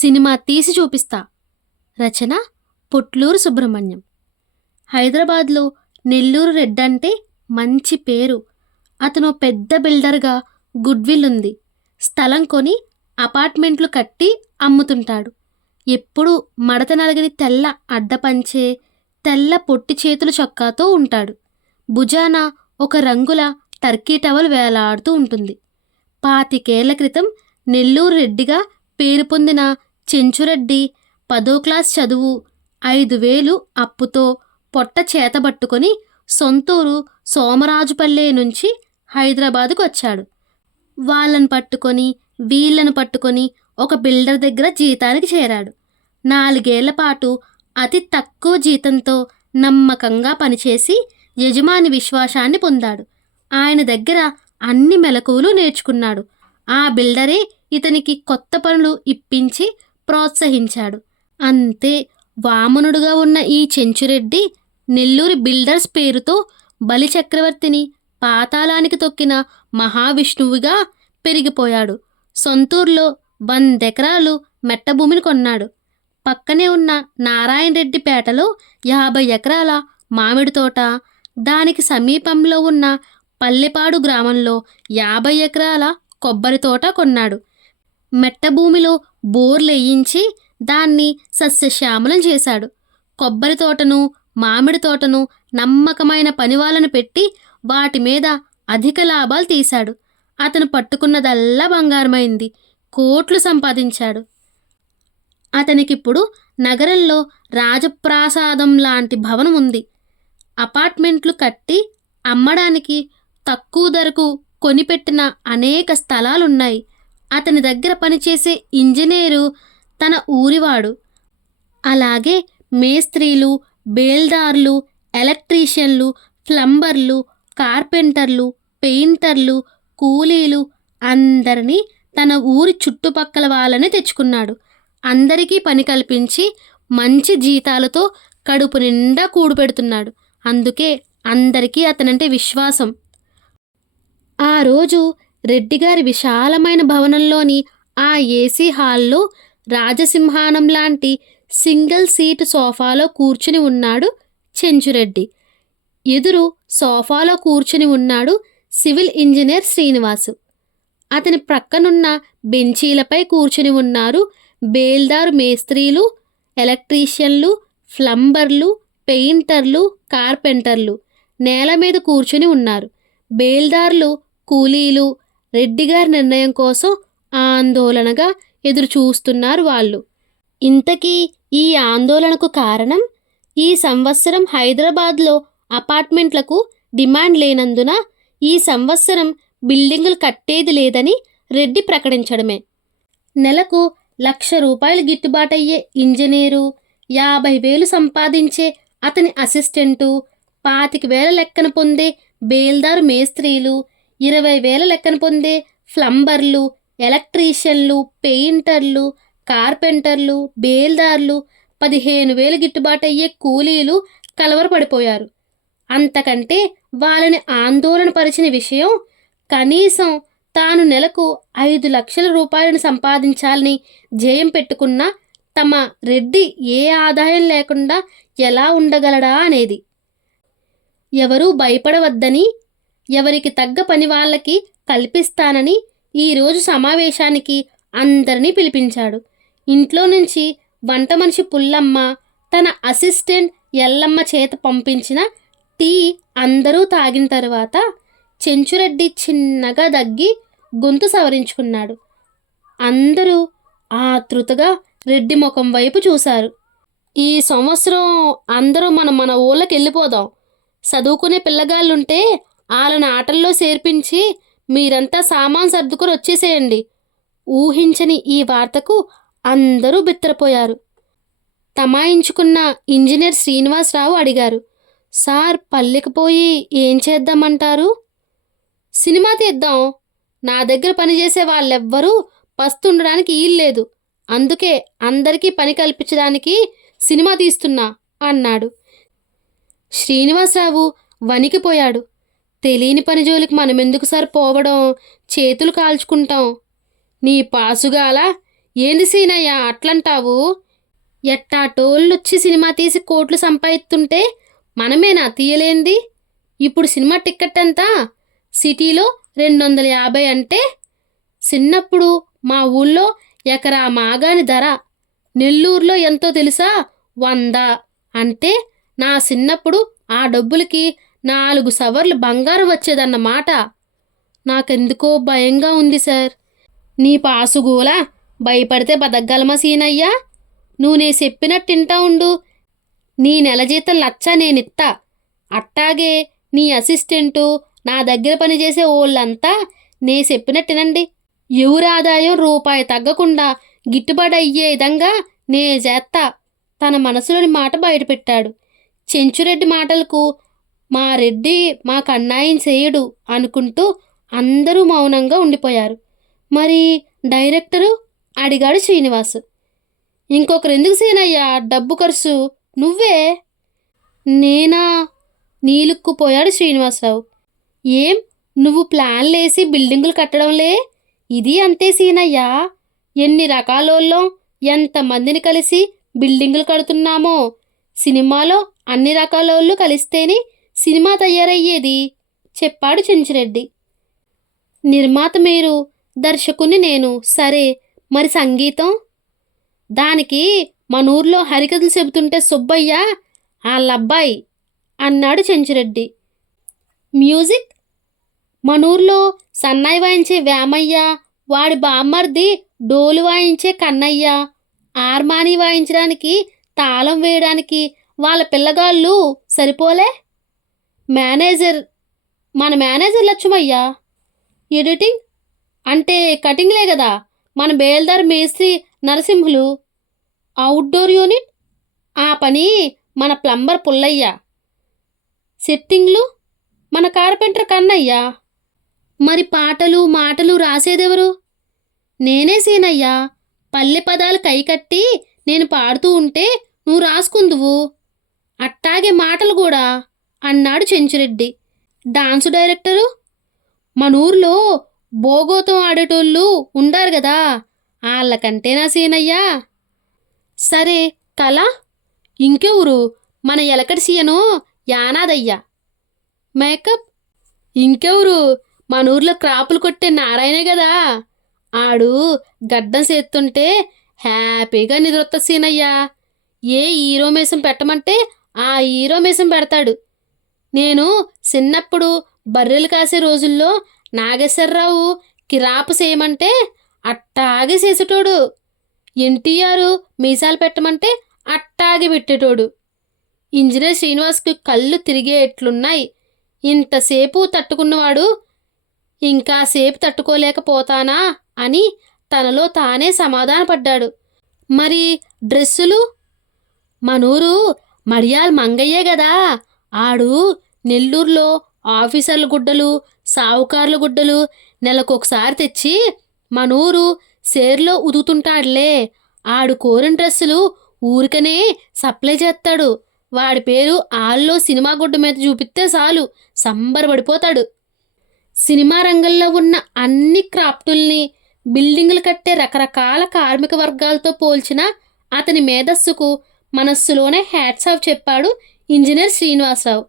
Cinema తీసి చూపిస్తా. రచన పొట్లూరు సుబ్రహ్మణ్యం. హైదరాబాద్లో నెల్లూరు రెడ్ అంటే మంచి పేరు. అతను పెద్ద బిల్డర్గా గుడ్విల్ ఉంది. స్థలం కొని అపార్ట్మెంట్లు కట్టి అమ్ముతుంటాడు. ఎప్పుడూ మడత నలగని తెల్ల అడ్డపంచే తెల్ల పొట్టి చేతుల చొక్కాతో ఉంటాడు. భుజాన ఒక రంగుల టర్కీ టవల్ వేలాడుతూ ఉంటుంది. పాతికేళ్ళ క్రితం నెల్లూరు రెడ్డిగా పేరు పొందిన చెంచురెడ్డి పదో క్లాస్ చదువు ఐదు వేలు అప్పుతో పొట్ట చేతబట్టుకొని సొంతూరు సోమరాజుపల్లె నుంచి హైదరాబాదుకు వచ్చాడు. వాళ్ళను పట్టుకొని వీళ్ళను పట్టుకొని ఒక బిల్డర్ దగ్గర జీతానికి చేరాడు. నాలుగేళ్ళ పాటు అతి తక్కువ జీతంతో నమ్మకంగా పనిచేసి యజమాని విశ్వాసాన్ని పొందాడు. ఆయన దగ్గర అన్ని మెలకువలు నేర్చుకున్నాడు. ఆ బిల్డరే ఇతనికి కొత్త పనులు ఇప్పించి ప్రోత్సహించాడు. అంతే వామనుడుగా ఉన్న ఈ చెంచురెడ్డి నెల్లూరి బిల్డర్స్ పేరుతో బలి చక్రవర్తిని పాతాళానికి తొక్కిన మహావిష్ణువుగా పెరిగిపోయాడు. సొంతూరులో వందెకరాలు మెట్టభూమిని కొన్నాడు. పక్కనే ఉన్న నారాయణ రెడ్డి పేటలో యాభై ఎకరాల మామిడి తోట దానికి సమీపంలో ఉన్న పల్లెపాడు గ్రామంలో యాభై ఎకరాల కొబ్బరి తోట కొన్నాడు. మెట్టభూమిలో బోర్లు వేయించి దాన్ని సస్యశ్యామలం చేశాడు. కొబ్బరి తోటను మామిడి తోటను నమ్మకమైన పనివాళ్ళను పెట్టి వాటి మీద అధిక లాభాలు తీశాడు. అతను పట్టుకున్నదల్లా బంగారమైంది. కోట్లు సంపాదించాడు. అతనికిప్పుడు నగరంలో రాజప్రాసాదం లాంటి భవనం ఉంది. అపార్ట్మెంట్లు కట్టి అమ్మడానికి తక్కువ ధరకు కొనిపెట్టిన అనేక స్థలాలున్నాయి. అతని దగ్గర పనిచేసే ఇంజనీరు తన ఊరివాడు. అలాగే మేస్త్రీలు బేల్దార్లు ఎలక్ట్రీషియన్లు ప్లంబర్లు కార్పెంటర్లు పెయింటర్లు కూలీలు అందరినీ తన ఊరి చుట్టుపక్కల వాళ్ళని తెచ్చుకున్నాడు. అందరికీ పని కల్పించి మంచి జీతాలతో కడుపు నిండా కూడుపెడుతున్నాడు అందుకే అందరికీ అతనంటే విశ్వాసం. ఆ రోజు రెడ్డిగారి విశాలమైన భవనంలోని ఆ ఏసీ హాల్లో రాజసింహానం లాంటి సింగిల్ సీట్ సోఫాలో కూర్చుని ఉన్నాడు చెంచురెడ్డి ఎదురు సోఫాలో కూర్చుని ఉన్నాడు సివిల్ ఇంజనీర్ శ్రీనివాసు. అతని ప్రక్కనున్న బెంచీలపై కూర్చుని ఉన్నారు బేల్దారు మేస్త్రీలు ఎలక్ట్రీషియన్లు ప్లంబర్లు పెయింటర్లు కార్పెంటర్లు. నేల మీద కూర్చుని ఉన్నారు. బేల్దార్లు కూలీలు రెడ్డిగారి నిర్ణయం కోసం ఆందోళనగా ఎదురు చూస్తున్నారు వాళ్ళు. ఇంతకీ ఈ ఆందోళనకు కారణం? ఈ సంవత్సరం హైదరాబాద్లో అపార్ట్మెంట్లకు డిమాండ్ లేనందున ఈ సంవత్సరం బిల్డింగులు కట్టేది లేదని రెడ్డి ప్రకటించడమే. నెలకు లక్ష రూపాయలు గిట్టుబాటయ్యే ఇంజనీరు యాభై వేలు సంపాదించే అతని అసిస్టెంటు పాతిక వేల లెక్కన పొందే బేల్దారు మేస్త్రీలు ఇరవై వేల లెక్కన పొందే ప్లంబర్లు ఎలక్ట్రీషియన్లు పెయింటర్లు కార్పెంటర్లు బేల్దార్లు పదిహేను వేలు గిట్టుబాటయ్యే కూలీలు కలవరపడిపోయారు. అంతకంటే వాళ్ళని ఆందోళనపరిచిన విషయం కనీసం తాను నెలకు ఐదు లక్షల రూపాయలను సంపాదించాలని జయం పెట్టుకున్న తమ రెడ్డి ఏ ఆదాయం లేకుండా ఎలా ఉండగలడా అనేది. ఎవరూ భయపడవద్దని ఎవరికి తగ్గ పని వాళ్ళకి కల్పిస్తానని ఈరోజు సమావేశానికి అందరినీ పిలిపించాడు. ఇంట్లో నుంచి వంట మనిషి పుల్లమ్మ తన అసిస్టెంట్ ఎల్లమ్మ చేత పంపించిన టీ అందరూ తాగిన తర్వాత చెంచురెడ్డి చిన్నగా దగ్గి గొంతు సవరించుకున్నాడు. అందరూ ఆతృతగా రెడ్డి ముఖం వైపు చూశారు. ఈ సంవత్సరం అందరూ మనం మన ఊళ్ళకి వెళ్ళిపోదాం చదువుకునే పిల్లగాళ్ళుంటే వాళ్ళని ఆటల్లో చేర్పించి మీరంతా సామాన్ సర్దుకొని వచ్చేసేయండి. ఊహించని ఈ వార్తకు అందరూ బిత్తరపోయారు. తమాయించుకున్న ఇంజనీర్ శ్రీనివాసరావు అడిగారు సార్ పల్లెకి పోయి ఏం చేద్దామంటారు? సినిమా తీద్దాం. నా దగ్గర పనిచేసే వాళ్ళెవ్వరూ పస్తుండడానికి ఈల్లేదు. అందుకే అందరికీ పని కల్పించడానికి సినిమా తీస్తున్నా అన్నాడు. శ్రీనివాసరావు వణికిపోయాడు. తెలియని పని జోలికి మనమెందుకు సార్ పోవడం? చేతులు కాల్చుకుంటాం. నీ పాసుగాల? ఏంది సీనయ్య అట్లంటావు? ఎట్టా టోళ్ళొచ్చి సినిమా తీసి కోట్లు సంపాదిస్తుంటే మనమేనా తీయలేంది? ఇప్పుడు సినిమా టిక్కెట్ ఎంత? సిటీలో రెండు వందల యాభై అంటే? చిన్నప్పుడు మా ఊళ్ళో ఎకరా మాగాని ధర నెల్లూరులో ఎంతో తెలుసా? వంద. అంటే నా చిన్నప్పుడు ఆ డబ్బులకి నాలుగు సవర్లు బంగారం వచ్చేదన్నమాట. నాకెందుకో భయంగా ఉంది సార్. నీ పాసుగోలా భయపడితే బతకగలమా సీనయ్యా? నువ్వు నే చెప్పినట్టింటా ఉండు. నీ నెల జీతం లచ్చ నేనిత్తా. అట్టాగే నీ అసిస్టెంటు నా దగ్గర పనిచేసే ఓళ్ళంతా నే చెప్పినట్టినండి ఎవరి ఆదాయం రూపాయి తగ్గకుండా గిట్టుబాటు అయ్యే విధంగా నే చేత్తా. తన మనసులోని మాట బయటపెట్టాడు. చెంచురెడ్డి మాటలకు మా రెడ్డి మాకు అన్యాయం చేయడు అనుకుంటూ అందరూ మౌనంగా ఉండిపోయారు. మరి డైరెక్టరు అడిగాడు శ్రీనివాస్. ఇంకొకరు ఎందుకు సీనయ్యా డబ్బు ఖర్చు నువ్వే. నేనా? నీలుక్కుపోయాడు శ్రీనివాసరావు. ఏం? నువ్వు ప్లాన్లేసి బిల్డింగులు కట్టడంలే ఇది అంతే సీనయ్యా. ఎన్ని రకాలోళ్ళం ఎంతమందిని కలిసి బిల్డింగులు కడుతున్నామో. సినిమాలో అన్ని రకాలోళ్ళు కలిస్తేనే సినిమా తయారయ్యేది? చెప్పాడు చెంచురెడ్డి. నిర్మాత మీరు దర్శకుని నేను. సరే మరి సంగీతం? దానికి మన ఊర్లో హరికథలు చెబుతుంటే సుబ్బయ్య వాళ్ళబ్బాయి అన్నాడు చెంచురెడ్డి. మ్యూజిక్? మన ఊర్లో సన్నాయి వాయించే వేమయ్య వాడి బామ్మర్ది డోలు వాయించే కన్నయ్య ఆర్మాని వాయించడానికి తాళం వేయడానికి వాళ్ళ పిల్లగాళ్ళు సరిపోలే? మేనేజర్ మన మేనేజర్ లక్ష్మయ్య? ఎడిటింగ్? అంటే కటింగ్లే కదా మన బేల్దార్ మేస్త్రి నరసింహులు. Outdoor unit? ఆ పని మన ప్లంబర్ పుల్లయ్య. సెట్టింగ్లు? మన కార్పెంటర్ కన్నయ్య. మరి పాటలు మాటలు రాసేదెవరు? నేనే సీనయ్యా. పల్లె పదాలు కైకట్టి నేను పాడుతూ ఉంటే నువ్వు రాసుకుందువు. అట్టాగే మాటలు కూడా. అన్నాడు చెంచురెడ్డి. Dance director? మన ఊర్లో బోగోతం ఆడేటోళ్ళు ఉండారు కదా వాళ్ళకంటేనా సీనయ్యా. సరే కళ ఇంకెవరు మన ఎలకటి సీయను యానాదయ్య. మేకప్? ఇంకెవరు మన ఊర్లో క్రాపులు కొట్టే నారాయణే కదా ఆడు గడ్డం చేస్తుంటే హ్యాపీగా నిద్రొత్త సీనయ్యా. ఏ హీరో మేసం పెట్టమంటే ఆ హీరో మేసం పెడతాడు. నేను చిన్నప్పుడు బర్రెలు కాసే రోజుల్లో నాగేశ్వరరావు కిరాపు చేయమంటే అట్టాగే చేసేటోడు. ఎన్టీఆర్ మీసాలు పెట్టమంటే అట్టాగే పెట్టేటోడు. ఇంజనీర్ శ్రీనివాస్కి కళ్ళు తిరిగేట్లున్నాయి ఇంతసేపు తట్టుకున్నవాడు ఇంకా సేపు తట్టుకోలేకపోతానా అని తనలో తానే సమాధానపడ్డాడు. మరి డ్రెస్సులు? మనూరు మడియాల్ మంగయ్యే కదా ఆడు నెల్లూరులో ఆఫీసర్ల గుడ్డలు సావుకారుల గుడ్డలు నెలకొకసారి తెచ్చి మనూరు సేర్లో ఉదుగుతుంటాడులే ఆడు కోరిన డ్రెస్సులు ఊరికనే సప్లై చేస్తాడు. వాడి పేరు ఆల్లో సినిమా గుడ్డ మీద చూపిస్తే చాలు సంబరపడిపోతాడు. సినిమా రంగంలో ఉన్న అన్ని క్రాఫ్టుల్ని బిల్డింగులు కట్టే రకరకాల కార్మిక వర్గాలతో పోల్చిన అతని మేధస్సుకు మనస్సులోనే హ్యాట్స్ ఆఫ్ చెప్పాడు ఇంజనీర్ శ్రీనివాసరావు.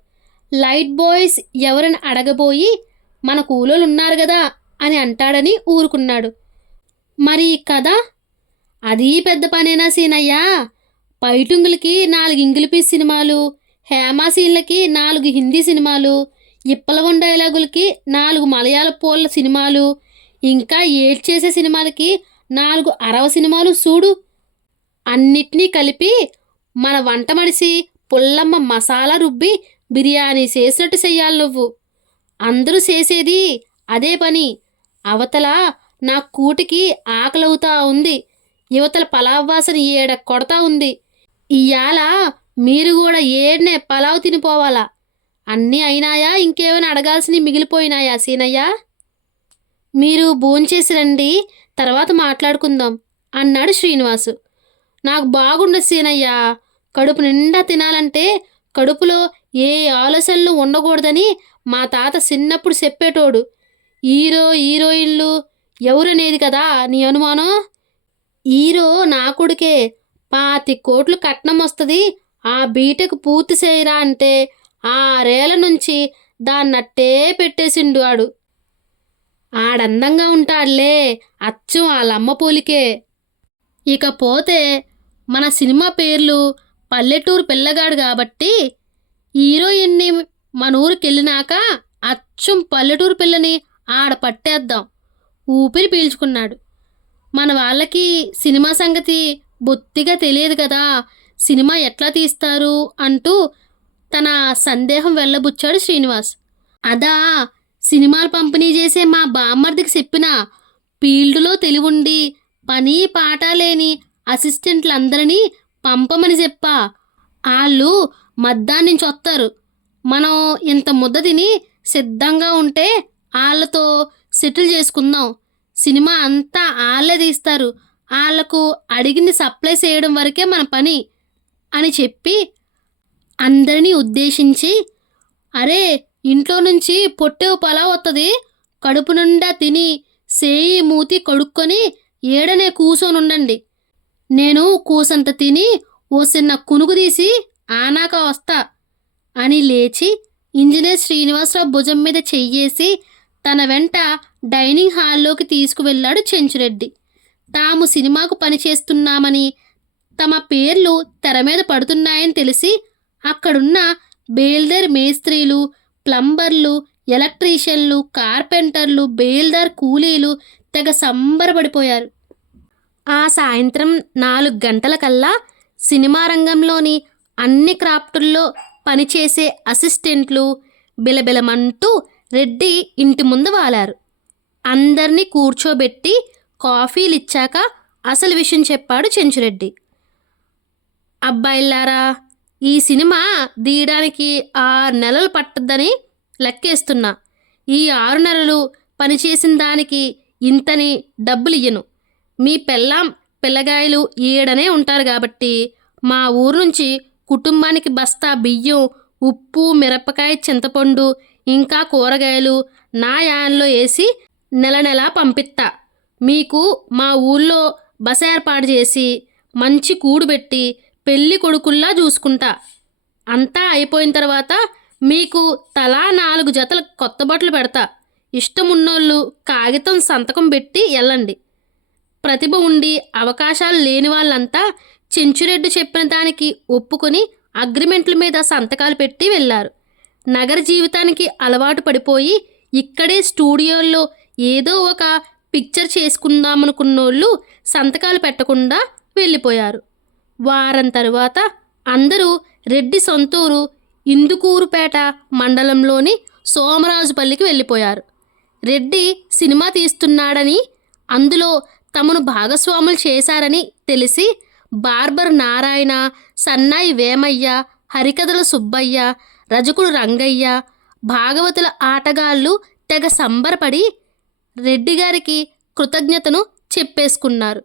లైట్ బాయ్స్ ఎవరని అడగబోయి మన కూలోళ్ళు ఉన్నారు కదా అని అంటాడని ఊరుకున్నాడు. మరి ఈ కథ? అది పెద్ద పనేనా సీనయ్యా? పైటుంగులకి నాలుగు ఇంగ్లీష్ సినిమాలు హేమా సీన్లకి నాలుగు హిందీ సినిమాలు ఇప్పలవం డైలాగులకి నాలుగు మలయాళ పూల సినిమాలు ఇంకా ఏడ్ చేసే సినిమాలకి నాలుగు అరవ సినిమాలు చూడు. అన్నిటినీ కలిపి మన వంట మడిసి పుల్లమ్మ మసాలా రుబ్బి బిర్యానీ చేసినట్టు చెయ్యాలి నువ్వు. అందరూ చేసేది అదే పని. అవతల నా కూటికి ఆకలవుతా ఉంది. యువతల పలావ్ వాసన ఏడ కొడతా ఉంది. ఇయ్యాల మీరు కూడా ఏడనే పలావ్ తినిపోవాలా. అన్నీ అయినాయా? ఇంకేమైనా అడగాల్సినవి మిగిలిపోయినాయా సీనయ్య? మీరు భోంచేసి రండి తర్వాత మాట్లాడుకుందాం అన్నాడు శ్రీనివాసు. నాకు బాగుండదు సీనయ్య. కడుపు నిండా తినాలంటే కడుపులో ఏ ఆలోచనలు ఉండకూడదని మా తాత చిన్నప్పుడు చెప్పేటోడు. హీరో హీరోయిన్లు ఎవరనేది కదా నీ అనుమానం? హీరో నా కొడుకే. పాతి కోట్లు కట్నం వస్తుంది. ఆ బీటెక్ పూర్తి చేయరా అంటే ఆరేళ్ళ నుంచి దాన్నట్టే పెట్టేసిండు వాడు ఆడందంగా ఉంటాడులే అచ్చం వాళ్ళమ్మ పోలికే. ఇకపోతే మన సినిమా పేర్లు పల్లెటూరు పిల్లగాడు కాబట్టి హీరోయిన్ని మన ఊరికి వెళ్ళినాక అచ్చం పల్లెటూరు పిల్లని ఆడ పట్టేద్దాం ఊపిరి పీల్చుకున్నాడు. మన వాళ్ళకి సినిమా సంగతి బొత్తిగా తెలియదు కదా సినిమా ఎట్లా తీస్తారు అంటూ తన సందేహం వెళ్ళబుచ్చాడు శ్రీనివాస్. అదా సినిమాలు పంపిణీ చేసే మా బామ్మర్దికి చెప్పిన ఫీల్డ్లో తెలివుండి పని పాట లేని అసిస్టెంట్లందరినీ పంపమని చెప్పా. వాళ్ళు మద్దాన్ నుంచి వస్తారు. మనం ఇంత ముద్ద తిని సిద్ధంగా ఉంటే వాళ్ళతో సెటిల్ చేసుకుందాం. సినిమా అంతా వాళ్ళే తీస్తారు. వాళ్ళకు అడిగింది సప్లై చేయడం వరకే మన పని అని చెప్పి అందరినీ ఉద్దేశించి అరే ఇంట్లో నుంచి పొట్టే పలా వస్తుంది కడుపు నిండా తిని సేయి మూతి కడుక్కొని ఏడనే కూసోని ఉండండి నేను కూసంత తిని ఓ చిన్న కునుగు తీసి ఆనాక వస్తా అని లేచి ఇంజనీర్ శ్రీనివాసరావు భుజం మీద చెయ్యేసి తన వెంట డైనింగ్ హాల్లోకి తీసుకువెళ్ళాడు చెంచురెడ్డి. తాము సినిమాకు పనిచేస్తున్నామని తమ పేర్లు తెర మీద పడుతున్నాయని తెలిసి అక్కడున్న బేల్దార్ మేస్త్రీలు ప్లంబర్లు ఎలక్ట్రీషియన్లు కార్పెంటర్లు బేల్దార్ కూలీలు తెగ సంబరపడిపోయారు. ఆ సాయంత్రం నాలుగు గంటలకల్లా సినిమా రంగంలోని అన్ని క్రాఫ్టుల్లో పనిచేసే అసిస్టెంట్లు బిలబిలమంటూ రెడ్డి ఇంటి ముందు వాలారు. అందరినీ కూర్చోబెట్టి కాఫీలు ఇచ్చాక అసలు విషయం చెప్పాడు చెంచురెడ్డి. అబ్బాయిలారా ఈ సినిమా తీయడానికి ఆరు నెలలు పట్టద్దని లెక్కేస్తున్నా. ఈ ఆరు నెలలు పనిచేసిన దానికి ఇంతని డబ్బులు ఇయ్యను మీ పెళ్ళాం పిల్లగాయలు ఈడనే ఉంటారు కాబట్టి మా ఊరు నుంచి కుటుంబానికి బస్తా బియ్యం ఉప్పు మిరపకాయ చింతపండు ఇంకా కూరగాయలు నా యాన్లో వేసి నెల నెలా పంపిస్తా మీకు మా ఊళ్ళో బస ఏర్పాటు చేసి మంచి కూడు పెట్టి పెళ్ళి కొడుకుల్లా చూసుకుంటా. అంతా అయిపోయిన తర్వాత మీకు తలా నాలుగు జతల కొత్త బట్టలు పెడతా. ఇష్టం ఉన్నోళ్ళు కాగితం సంతకం పెట్టి వెళ్ళండి ప్రతిభ ఉండి అవకాశాలు లేని వాళ్ళంతా చెంచురెడ్డి చెప్పిన దానికి ఒప్పుకొని అగ్రిమెంట్ల మీద సంతకాలు పెట్టి వెళ్ళారు. నగర జీవితానికి అలవాటు పడిపోయి ఇక్కడే స్టూడియోల్లో ఏదో ఒక పిక్చర్ చేసుకుందామనుకున్నోళ్ళు సంతకాలు పెట్టకుండా వెళ్ళిపోయారు. వారం తరువాత అందరూ రెడ్డి సొంతూరు ఇందుకూరుపేట మండలంలోని సోమరాజుపల్లికి వెళ్ళిపోయారు. రెడ్డి సినిమా తీస్తున్నాడని అందులో తమను భాగస్వాములు చేశారని తెలిసి బార్బర్ నారాయణ సన్నాయి వేమయ్య హరికథల సుబ్బయ్య రజకుడు రంగయ్య భాగవతుల ఆటగాళ్ళు తెగ సంబరపడి రెడ్డిగారికి కృతజ్ఞతను చెప్పేసుకున్నారు.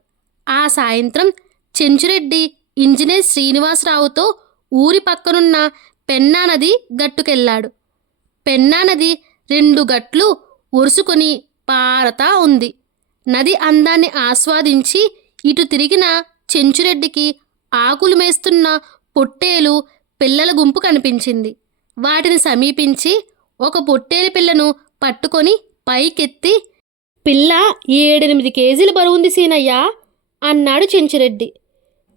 ఆ సాయంత్రం చెంచురెడ్డి ఇంజనీర్ శ్రీనివాసరావుతో ఊరి పక్కనున్న పెన్నా నది గట్టుకెళ్ళాడు. పెన్నా నది రెండు గట్లు ఒరుసుకొని పారతా ఉంది. నది అందాన్ని ఆస్వాదించి ఇటు తిరిగిన చెంచురెడ్డికి ఆకులు మేస్తున్న పొట్టేలు పిల్లల గుంపు కనిపించింది. వాటిని సమీపించి ఒక పొట్టేలు పిల్లను పట్టుకొని పైకెత్తి పిల్ల ఏడెనిమిది కేజీలు బరువుంది సీనయ్యా అన్నాడు చెంచురెడ్డి.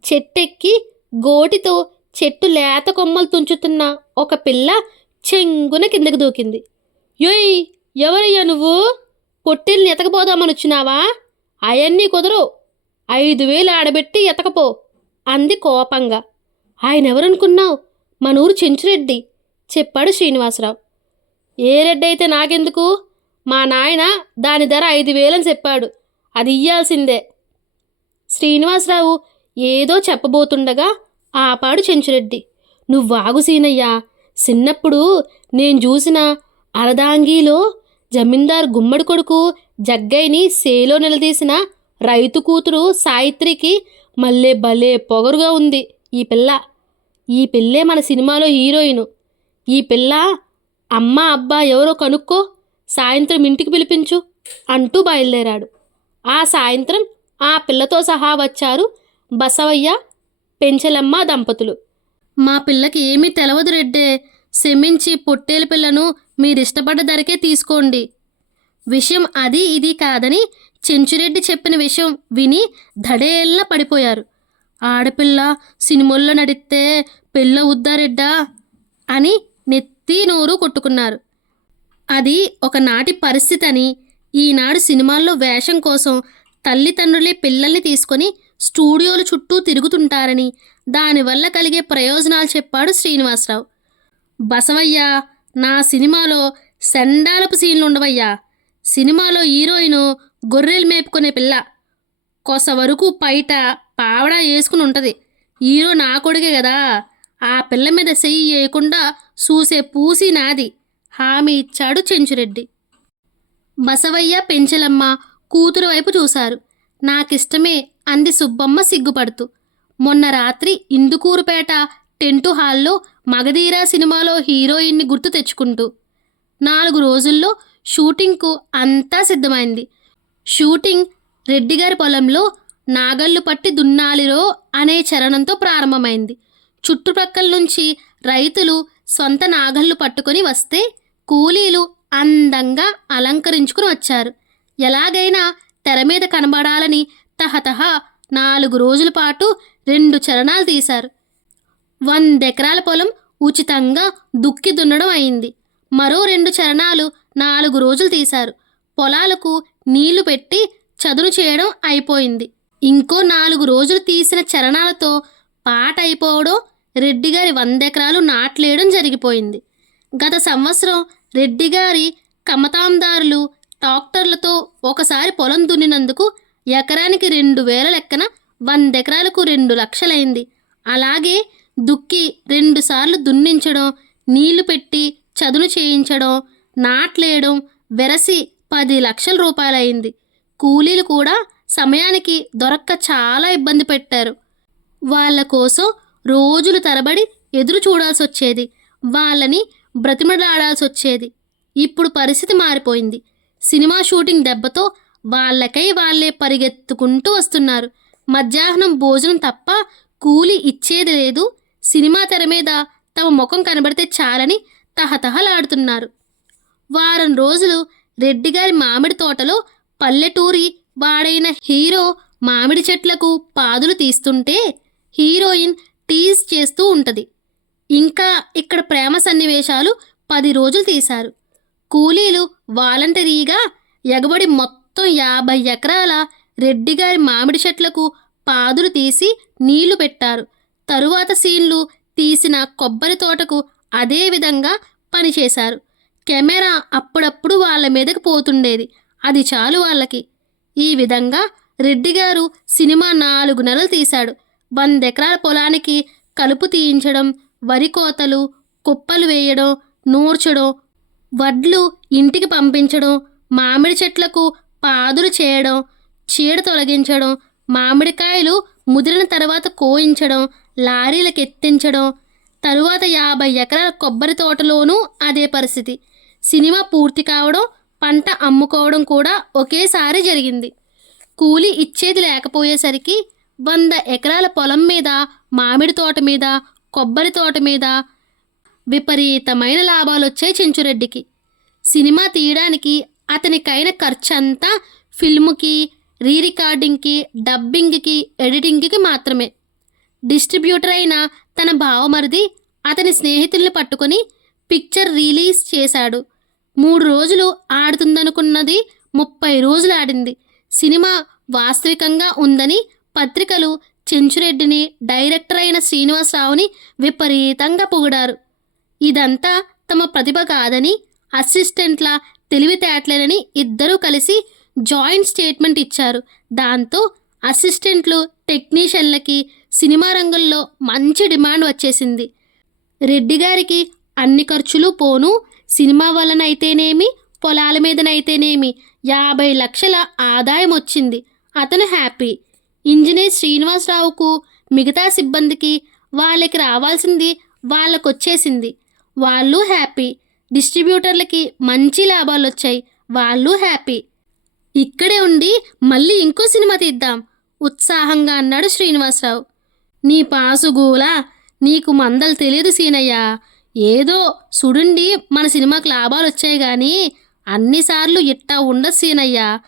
చెట్టెక్కి గోటితో చెట్టు లేత కొమ్మలు తుంచుతున్న ఒక పిల్ల చెంగున కిందకి దూకింది. యోయ్ ఎవరయ్యా నువ్వు? పొట్టేల్ని ఎతకపోదామనొచ్చినావా? అవన్నీ కుదరవు. ఐదు వేలు ఆడబెట్టి ఎతకపో అంది కోపంగా. ఆయన ఎవరనుకున్నావు మన ఊరు చెంచురెడ్డి చెప్పాడు శ్రీనివాసరావు. ఏ రెడ్డి అయితే నాకెందుకు? మా నాయన దాని ధర ఐదు వేలని చెప్పాడు. అది ఇయ్యాల్సిందే. శ్రీనివాసరావు ఏదో చెప్పబోతుండగా ఆపాడు చెంచురెడ్డి. నువ్వాగు సీనయ్యా. చిన్నప్పుడు నేను చూసిన అరదాంగిలో జమీందార్ గుమ్మడి కొడుకు జగ్గయ్యని సేలో నిలదీసిన రైతు కూతురు సాయిత్రికి మళ్ళీ భలే పొగరుగా ఉంది ఈ పిల్ల. ఈ పిల్లే మన సినిమాలో హీరోయిన్. ఈ పిల్ల అమ్మ అబ్బా ఎవరో కనుక్కో సాయంత్రం ఇంటికి పిలిపించు అంటూ బయలుదేరాడు. ఆ సాయంత్రం ఆ పిల్లతో సహా వచ్చారు బసవయ్య పెంచలమ్మ దంపతులు. మా పిల్లకి ఏమీ తెలవదు రెడ్డే. క్షమించి పొట్టేలు పిల్లను మీరిష్టపడ్డ ధరకే తీసుకోండి. విషయం అది ఇది కాదని చెంచురెడ్డి చెప్పిన విషయం విని ధడేళ్ళ పడిపోయారు. ఆడపిల్ల సినిమాల్లో నడిస్తే పిల్ల ఉద్దారెడ్డా అని నెత్తి నోరు కొట్టుకున్నారు. అది ఒకనాటి పరిస్థితి అని ఈనాడు సినిమాల్లో వేషం కోసం తల్లిదండ్రులే పిల్లల్ని తీసుకొని స్టూడియోల చుట్టూ తిరుగుతుంటారని దానివల్ల కలిగే ప్రయోజనాలు చెప్పాడు శ్రీనివాసరావు. బసవయ్య నా సినిమాలో సెండాలపు సీన్లు ఉండవయ్యా సినిమాలో హీరోయిన్ గొర్రెలు మేపుకునే పిల్ల. కొస వరకు పైట పావడా వేసుకుని ఉంటుంది హీరో నా కొడుకే కదా ఆ పిల్ల మీద చెయ్యి వేయకుండా చూసే పూసి నాది. హామీ ఇచ్చాడు చెంచురెడ్డి. బసవయ్య పెంచలమ్మ కూతురు వైపు చూశారు. నాకిష్టమే అంది సుబ్బమ్మ సిగ్గుపడుతూ. మొన్న రాత్రి ఇందుకూరుపేట టెంటు హాల్లో మగధీరా సినిమాలో హీరోయిన్ని గుర్తు తెచ్చుకుంటూ నాలుగు రోజుల్లో షూటింగ్కు అంతా సిద్ధమైంది. షూటింగ్ రెడ్డిగారి పొలంలో నాగళ్ళు పట్టి దున్నాలిరో అనే చరణంతో ప్రారంభమైంది. చుట్టుప్రక్కల నుంచి రైతులు సొంత నాగళ్ళు పట్టుకొని వస్తే కూలీలు అందంగా అలంకరించుకుని వచ్చారు. ఎలాగైనా తెర మీద కనబడాలని తహతహ నాలుగు రోజుల పాటు రెండు చరణాలు తీశారు. వందెకరాల పొలం ఉచితంగా దుక్కి దున్నడం అయింది. మరో రెండు చరణాలు నాలుగు రోజులు తీశారు. పొలాలకు నీళ్ళు పెట్టి చదును చేయడం అయిపోయింది. ఇంకో నాలుగు రోజులు తీసిన చరణాలతో పాట అయిపోవడం రెడ్డిగారి వందెకరాలు నాట్లేయడం జరిగిపోయింది. గత సంవత్సరం రెడ్డిగారి కమతాందారులు ట్రాక్టర్లతో ఒకసారి పొలం దున్నినందుకు ఎకరానికి రెండు వేల లెక్కన వందెకరాలకు రెండు లక్షలైంది. అలాగే దుక్కి రెండుసార్లు దున్నించడం నీళ్ళు పెట్టి చదును చేయించడం నాట్లేయడం వెరసి పది లక్షల రూపాయలైంది కూలీలు కూడా సమయానికి దొరక్క చాలా ఇబ్బంది పెట్టారు. వాళ్ళ కోసం రోజులు తరబడి ఎదురు చూడాల్సి వచ్చేది వాళ్ళని బ్రతిమలాడాల్సి వచ్చేది ఇప్పుడు పరిస్థితి మారిపోయింది. సినిమా షూటింగ్ దెబ్బతో వాళ్ళకై వాళ్ళే పరిగెత్తుకుంటూ వస్తున్నారు. మధ్యాహ్నం భోజనం తప్ప కూలి ఇచ్చేది లేదు. సినిమా తెర మీద తమ ముఖం కనబడితే చాలని తహతహలాడుతున్నారు. వారం రోజులు రెడ్డిగారి మామిడి తోటలో పల్లెటూరి వాడైన హీరో మామిడి చెట్లకు పాదులు తీస్తుంటే హీరోయిన్ టీజ్ చేస్తూ ఉంటుంది. ఇంకా ఇక్కడ ప్రేమ సన్నివేశాలు పది రోజులు తీశారు. కూలీలు వాలంటరీగా ఎగబడి మొత్తం యాభై ఎకరాల రెడ్డిగారి మామిడి చెట్లకు పాదులు తీసి నీళ్ళు పెట్టారు. తరువాత సీన్లు తీసిన కొబ్బరి తోటకు అదే విధంగా పనిచేశారు కెమెరా అప్పుడప్పుడు వాళ్ళ మీదకి పోతుండేది. అది చాలు వాళ్ళకి. ఈ విధంగా రెడ్డి గారు సినిమా నాలుగు నెలలు తీశాడు. వందెకరాల పొలానికి కలుపు తీయించడం వరి కోతలు కుప్పలు వేయడం నూర్చడం వడ్లు ఇంటికి పంపించడం మామిడి చెట్లకు పాదులు చేయడం చీడ తొలగించడం మామిడికాయలు ముదిరిన తర్వాత కోయించడం లారీలకు ఎత్తించడం తరువాత యాభై ఎకరాల కొబ్బరి తోటలోనూ అదే పరిస్థితి. సినిమా పూర్తి కావడం పంట అమ్ముకోవడం కూడా ఒకేసారి జరిగింది. కూలి ఇచ్చేది లేకపోయేసరికి వంద ఎకరాల పొలం మీద మామిడి తోట మీద కొబ్బరి తోట మీద విపరీతమైన లాభాలు వచ్చాయి చెంచురెడ్డికి. సినిమా తీయడానికి అతనికైన ఖర్చంతా ఫిల్ముకి రీ రికార్డింగ్కి డబ్బింగ్కి ఎడిటింగ్కి మాత్రమే. డిస్ట్రిబ్యూటర్ అయిన తన బావమరిది అతని స్నేహితుల్ని పట్టుకొని పిక్చర్ రిలీజ్ చేశాడు. మూడు రోజులు ఆడుతుందనుకున్నది ముప్పై రోజులు ఆడింది. సినిమా వాస్తవికంగా ఉందని పత్రికలు చెంచురెడ్డిని డైరెక్టర్ అయిన శ్రీనివాసరావుని విపరీతంగా పొగిడారు. ఇదంతా తమ ప్రతిభ కాదని అసిస్టెంట్ల తెలివితేటలేనని ఇద్దరూ కలిసి జాయింట్ స్టేట్మెంట్ ఇచ్చారు. దాంతో అసిస్టెంట్లు టెక్నీషియన్లకి సినిమా రంగంలో మంచి డిమాండ్ వచ్చేసింది. రెడ్డి గారికి అన్ని ఖర్చులు పోను సినిమా వలనైతేనేమి పొలాల మీదనైతేనేమి యాభై లక్షల ఆదాయం వచ్చింది. అతను హ్యాపీ. ఇంజనీర్ శ్రీనివాసరావుకు మిగతా సిబ్బందికి వాళ్ళకి రావాల్సింది వాళ్ళకొచ్చేసింది. వాళ్ళు హ్యాపీ. డిస్ట్రిబ్యూటర్లకి మంచి లాభాలు వచ్చాయి వాళ్ళు హ్యాపీ. ఇక్కడే ఉండి మళ్ళీ ఇంకో సినిమా తీద్దాం. ఉత్సాహంగా అన్నాడు శ్రీనివాసరావు. నీ పాసుగూల నీకు మందలు తెలియదు సీనయ్య. ఏదో సుడుండి మన సినిమాకి లాభాలు వచ్చాయి కానీ అన్నిసార్లు ఇట్టా ఉండదు సీనయ్య.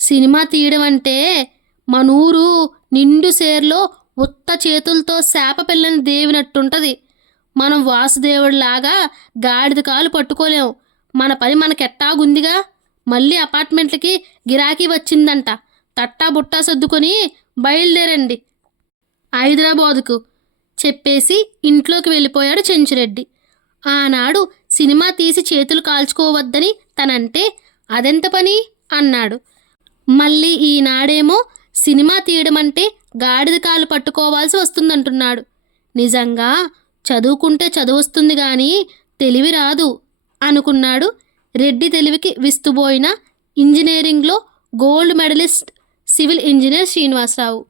సినిమా తీయడం అంటే మనూరు నిండు సేర్లో ఉత్త చేతులతో శాప పిల్లని దేవినట్టుంటది. మనం వాసుదేవుడిలాగా గాడిద కాలు పట్టుకోలేం. మన పని మనకెట్టాగుందిగా? మళ్ళీ అపార్ట్మెంట్లకి గిరాకీ వచ్చిందంట. తట్టా బుట్టా సర్దుకొని బయలుదేరండి. హైదరాబాదుకు చెప్పేసి ఇంట్లోకి వెళ్ళిపోయాడు చెంచురెడ్డి. ఆనాడు సినిమా తీసి చేతులు కాల్చుకోవద్దని తనంటే అదెంత పని అన్నాడు. మళ్ళీ ఈనాడేమో సినిమా తీయడం అంటే గాడిద కాలు పట్టుకోవాల్సి వస్తుందంటున్నాడు. నిజంగా చదువుకుంటే చదువొస్తుంది కానీ తెలివి రాదు అనుకున్నాడు రెడ్డి తెలివికి విస్తుబోయిన ఇంజనీరింగ్లో gold medallist civil engineer Srinivasarao.